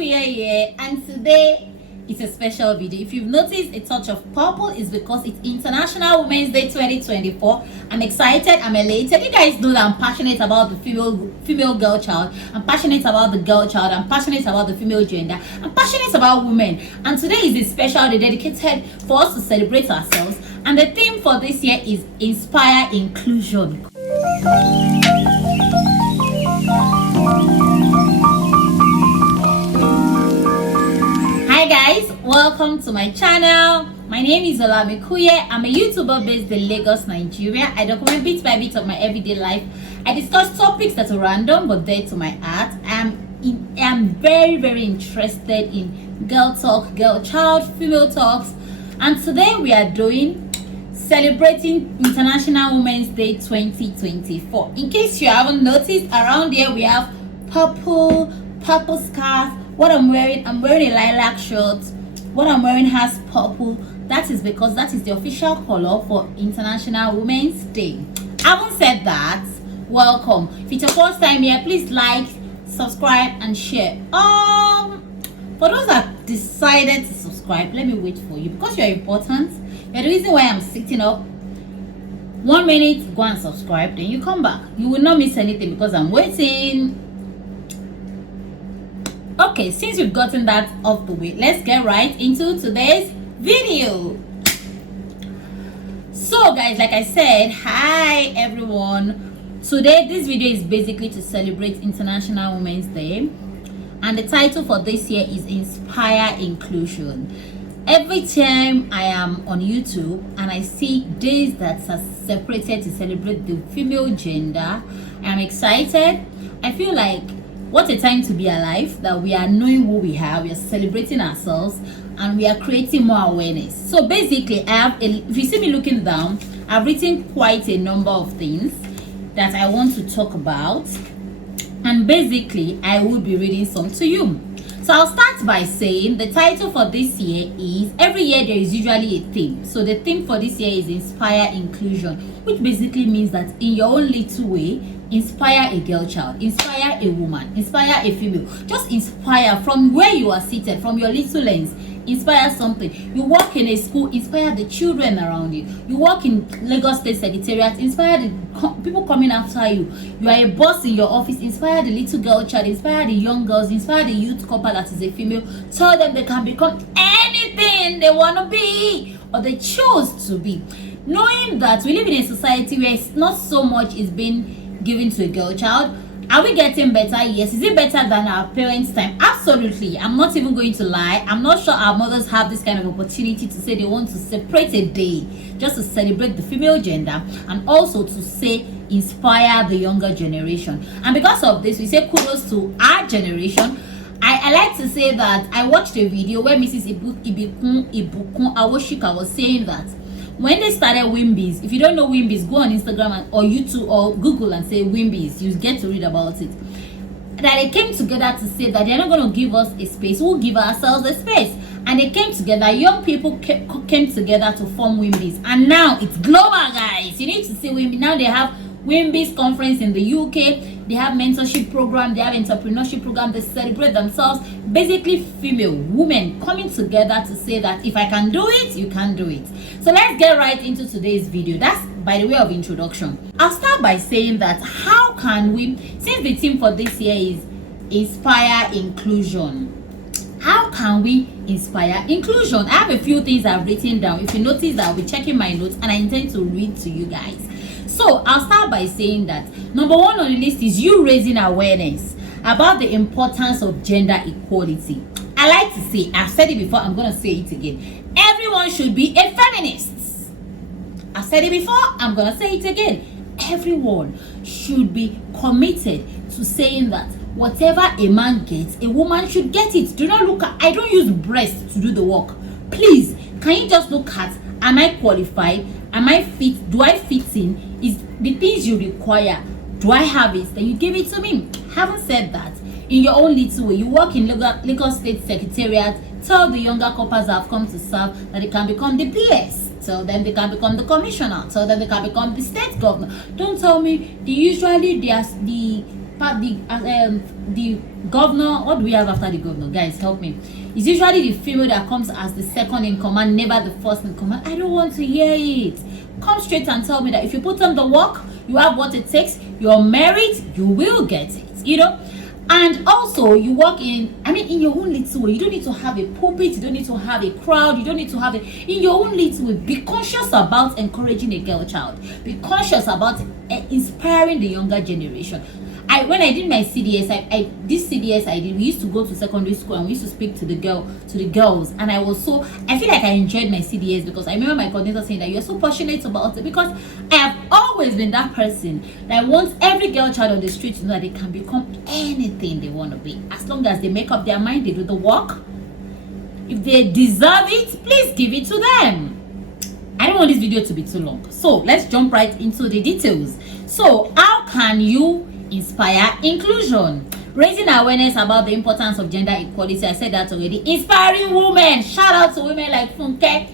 Kuya here, and today it's a special video. If you've noticed a touch of purple, is because it's International Women's Day 2024. I'm excited, I'm elated. You guys know that I'm passionate about the female girl child. I'm passionate about the girl child. I'm passionate about the female gender. I'm passionate about women. And today is a special day dedicated for us to celebrate ourselves. And the theme for this year is Inspire Inclusion. Hi guys, welcome to my channel. My name is Olami Kuye. I'm a YouTuber based in Lagos, Nigeria. I document bit by bit of my everyday life. I discuss topics that are random but dear to my heart. I'm very interested in girl talk, girl child, female talks, and today we are doing celebrating International Women's Day 2024. In case you haven't noticed, around here we have purple scarf. What I'm wearing a lilac shirt. What I'm wearing has purple. That is because that is the official color for International Women's Day. Having said that, welcome. If it's your first time here, please like, subscribe and share. For those that decided to subscribe, let me wait for you because you're important. You're the reason why I'm sitting up. 1 minute, go and subscribe, then you come back. You will not miss anything because I'm waiting. Okay, since we've gotten that off the way, let's get right into today's video. So guys, like I said, hi everyone. Today this video is basically to celebrate International Women's Day, and the title for this year is Inspire Inclusion. Every time I am on YouTube and I see days that are separated to celebrate the female gender, I'm excited. I feel like what a time to be alive, that we are knowing who we are, we are celebrating ourselves, and we are creating more awareness. So basically, if you see me looking down, I've written quite a number of things that I want to talk about, and basically I will be reading some to you. So I'll start by saying the title for this year is, every year there is usually a theme. So the theme for this year is Inspire Inclusion, which basically means that in your own little way, inspire a girl child, inspire a woman, inspire a female. Just inspire from where you are seated, from your little lens. Inspire something. You work in a school, inspire the children around you. You work in Lagos State Secretariat, inspire the people coming after you. You are a boss in your office, inspire the little girl child, inspire the young girls, inspire the youth couple that is a female. Tell them they can become anything they want to be or they choose to be. Knowing that we live in a society where it's not so much is being given to a girl child. Are we getting better? Yes. Is it better than our parents' time? Absolutely. I'm not even going to lie. I'm not sure our mothers have this kind of opportunity to say they want to separate a day just to celebrate the female gender and also to say inspire the younger generation. And because of this, we say kudos to our generation. I like to say that I watched a video where Mrs. Ibukun Awoshika was saying that when they started Wimbies, if you don't know Wimbies, go on Instagram or YouTube or Google and say Wimbies. You get to read about it. That they came together to say that they're not going to give us a space. We'll give ourselves a space. And they came together. Young people came together to form Wimbies. And now it's global, guys. You need to see Wimbies. Now they have Wimbies conference in the UK. They have mentorship program. They have entrepreneurship program. They celebrate themselves. Basically, female women coming together to say that if I can do it, you can do it. So let's get right into today's video. That's by the way of introduction. I'll start by saying that how can we, since the theme for this year is Inspire Inclusion, how can we inspire inclusion? I have a few things I've written down. If you notice, I'll be checking my notes and I intend to read to you guys. So I'll start by saying that number one on the list is you raising awareness about the importance of gender equality. I like to say, I've said it before, I'm going to say it again. Everyone should be a feminist. I've said it before, I'm going to say it again. Everyone should be committed to saying that whatever a man gets, a woman should get it. Do not look at, I don't use breasts to do the work. Please, can you just look at, am I qualified? Am I fit? Do I fit in? Is the things you require, do I have it? Then you give it to me. Having said that, in your own little way, you work in Lagos State Secretariat, tell the younger couples that have come to serve that they can become the PS. Tell them they can become the commissioner. Tell them they can become the state governor. Don't tell me the the governor. What do we have after the governor? Guys, help me. It's usually the female that comes as the second in command, never the first in command. I don't want to hear it. Come straight and tell me that if you put on the work, you have what it takes, you're married, you will get it, you know. And also you work in your own little way. You don't need to have a pulpit, you don't need to have a crowd, you don't need to have it in your own little way. Be conscious about encouraging a girl child. Be conscious about inspiring the younger generation. When I did my CDS, this CDS I did, we used to go to secondary school and we used to speak to the girls, and I feel like I enjoyed my CDS because I remember my coordinator saying that you're so passionate about it, because I have always been that person that wants every girl child on the street to know that they can become anything they want to be, as long as they make up their mind, they do the work. If they deserve it, please give it to them. I don't want this video to be too long, so let's jump right into the details. So how can you inspire inclusion? Raising awareness about the importance of gender equality. I said that already. Inspiring women. Shout out to women like Funke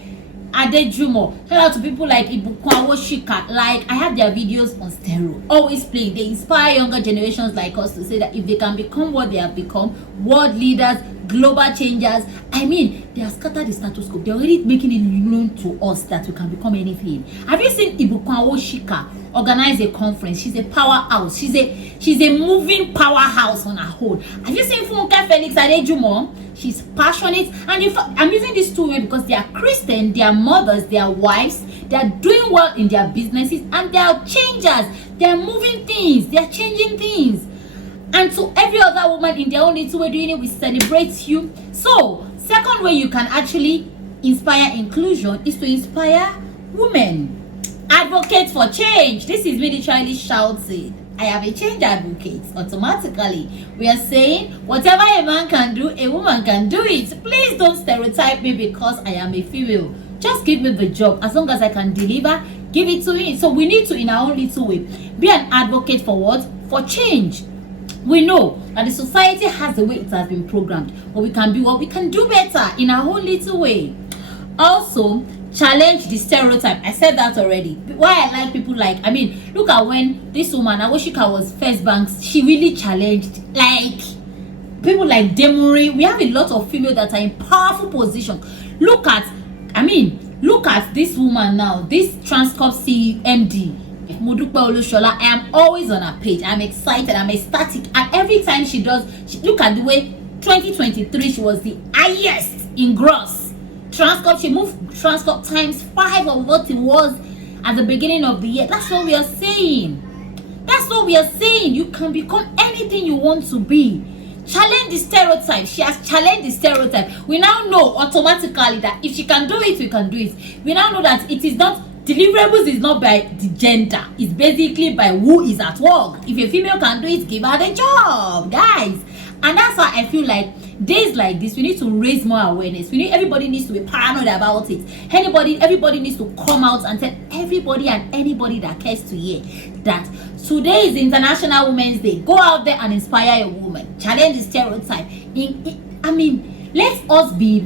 Adejumo. Shout out to people like Ibukwan Woshika. Like, I have their videos on stereo, always playing. They inspire younger generations like us to say that if they can become what they have become, world leaders, global changers, they have scattered the status quo. They're already making it known to us that we can become anything. Have you seen Ibukwan Woshika organize a conference? She's a powerhouse. She's a moving powerhouse on her own. Have you seen Funke Felix Adejumo? She's passionate, and in fact, I'm using these two women because they are Christian, they are mothers, they are wives, they are doing well in their businesses, and they are changers. They are moving things, they are changing things. And to every other woman in their own little way doing it, we celebrate you. So, second way you can actually inspire inclusion is to inspire women. Advocate for change. This is me literally shouting, I am a change advocate. Automatically, we are saying whatever a man can do, a woman can do it. Please don't stereotype me because I am a female. Just give me the job. As long as I can deliver, give it to me. So we need to, in our own little way, be an advocate for what? For change. We know that the society has the way it has been programmed, but we can be what? We can do better in our own little way. Also, challenge the stereotype. I said that already. Why I like people like, look at when this woman Awoshika was First Bank, she really challenged like people like Demuri. We have a lot of females that are in powerful positions. Look at this woman now, this Transcorp CMD Modupe Olushola. I am always on her page. I'm excited, I'm ecstatic, and every time she does, look at the way 2023 she was the highest in gross. Transcorp, she moved Transcorp times 5 of what it was at the beginning of the year. That's what we are saying. That's what we are saying. You can become anything you want to be. Challenge the stereotype. She has challenged the stereotype. We now know automatically that if she can do it, we can do it. We now know that it is not, deliverables is not by the gender. It's basically by who is at work. If a female can do it, give her the job, guys. And that's why I feel like days like this, we need to raise more awareness. Everybody needs to be paranoid about it. Everybody needs to come out and tell everybody and anybody that cares to hear that today is International Women's Day. Go out there and inspire a woman. Challenge the stereotype. Let us be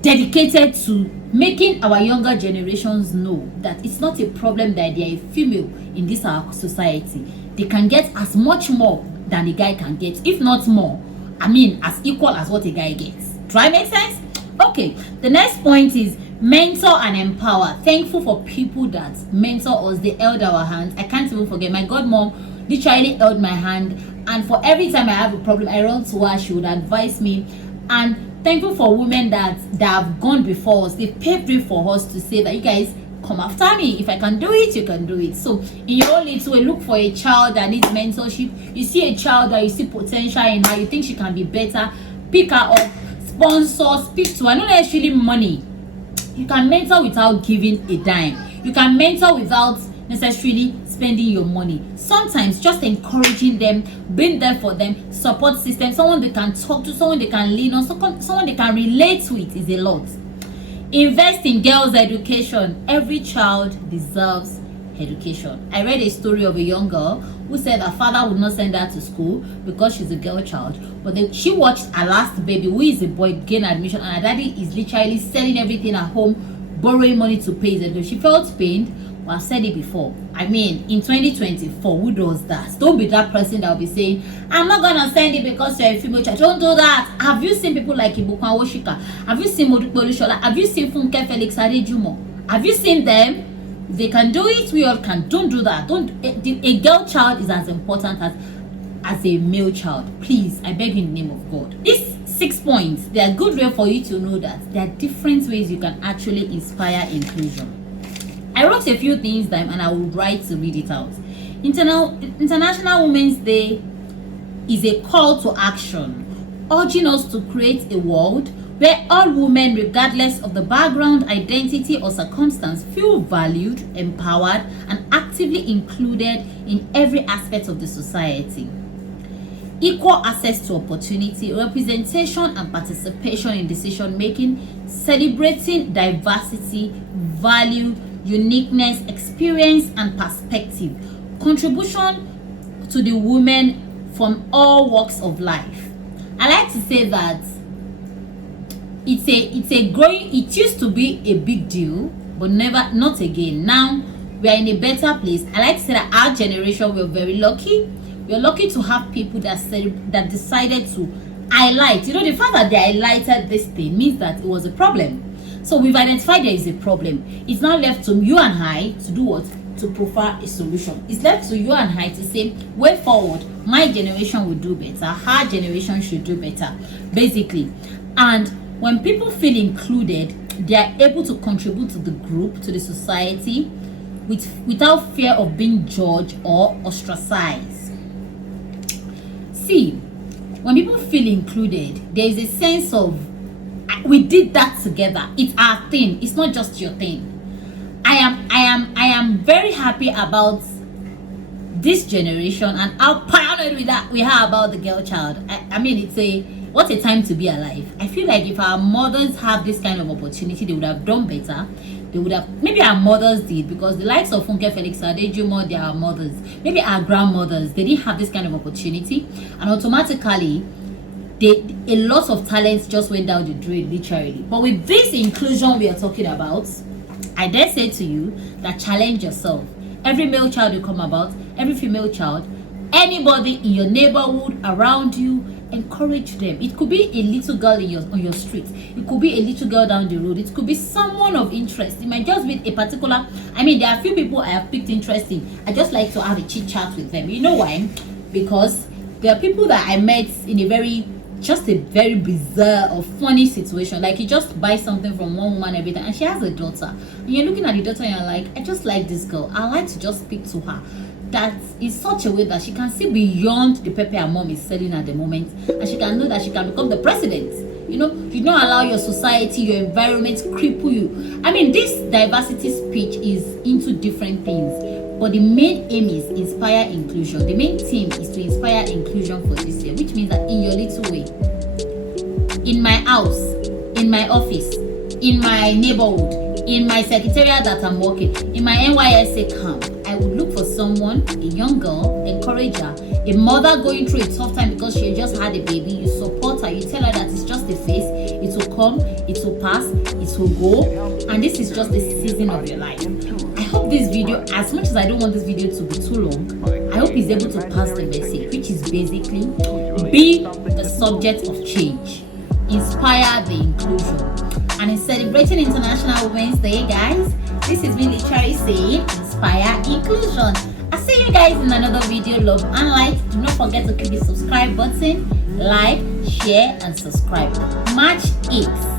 dedicated to making our younger generations know that it's not a problem that they are a female in this our society. They can get as much more than a guy can get, if not more. As equal as what a guy gets. Do I make sense? Okay, the next point is mentor and empower. Thankful for people that mentor us. They held our hands. I can't even forget my godmom literally held my hand, and for every time I have a problem, I run to her. She would advise me. And thankful for women that have gone before us. They paved way for us to say that you guys come after me. If I can do it, you can do it. So in your own little way, look for a child that needs mentorship. You see a child that you see potential in her, you think she can be better, pick her up, sponsor, speak to her. Not necessarily money. You can mentor without giving a dime. You can mentor without necessarily spending your money. Sometimes just encouraging them, being there for them, support system, someone they can talk to, someone they can lean on, someone they can relate with is a lot. Invest in girls' education. Every child deserves education. I read a story of a young girl who said her father would not send her to school because she's a girl child, but she watched her last baby, who is a boy, gain admission, and her daddy is literally selling everything at home, borrowing money to pay his education. She felt pained, Well, I've said it before. I mean, in 2024, who does that? Don't be that person that will be saying, I'm not gonna send it because you're a female child. Don't do that. Have you seen people like Ibukwan Woshika? Have you seen Modupe Olushola? Have you seen Funke Felix Adejumo? Have you seen them? They can do it, we all can. Don't do that. A girl child is as important as a male child. Please, I beg in the name of God. These 6 points, they are good way for you to know that there are different ways you can actually inspire inclusion. I wrote a few things down and I will write to read it out. International Women's Day is a call to action, urging us to create a world where all women, regardless of the background, identity, or circumstance, feel valued, empowered, and actively included in every aspect of the society. Equal access to opportunity, representation, and participation in decision making, celebrating diversity, value, uniqueness, experience, and perspective, contribution to the women from all walks of life. I like to say that it used to be a big deal, but not again. Now we are in a better place. I like to say that our generation, we're very lucky. We're lucky to have people that decided to highlight. The fact that they highlighted this thing means that it was a problem. So we've identified there is a problem. It's now left to you and I to do what? To profile a solution. It's left to you and I to say, way forward, my generation will do better, her generation should do better, basically. And when people feel included, they are able to contribute to the group, to the society, without fear of being judged or ostracized. See, when people feel included, there is a sense of, we did that together. It's our thing. It's not just your thing. I am very happy about this generation and how paranoid we are about the girl child. I mean, what a time to be alive. I feel like if our mothers have this kind of opportunity, they would have done better. They would have, maybe our mothers did, because the likes of Funke Felix Adejumo, they are our mothers. Maybe our grandmothers, they didn't have this kind of opportunity, and automatically a lot of talents just went down the drain, literally. But with this inclusion we are talking about, I dare say to you that challenge yourself. Every male child you come about, every female child, anybody in your neighborhood, around you, encourage them. It could be a little girl on your street. It could be a little girl down the road. It could be someone of interest. It might just be a particular, there are a few people I have picked interest in. I just like to have a chit chat with them. You know why? Because there are people that I met in a very bizarre or funny situation. Like, you just buy something from one woman every time, and she has a daughter, and you're looking at the daughter and you're like, I just like this girl. I like to just speak to her. That is such a way that she can see beyond the pepper her mom is selling at the moment, and she can know that she can become the president. You don't allow your society, your environment cripple you. This diversity speech is into different things, but the main aim is inspire inclusion. The main theme is to inspire inclusion for this year, which means that in your little way, in my house, in my office, in my neighborhood, in my secretariat that I'm working, in my NYSA camp, I would look for someone, a young girl, encourage her, a mother going through a tough time because she just had a baby. You support her, you tell her that it's just a phase, it will come, it will pass, it will go, and this is just the season of your life. I hope this video, as much as I don't want this video to be too long, I hope it's able to pass the message, which is basically be the subject of change, inspire the inclusion. And in celebrating International Women's Day, guys, this is me literally saying inspire inclusion. I'll see you guys in another video. Love and like. Do not forget to click the subscribe button, like, share, and subscribe. March 8th.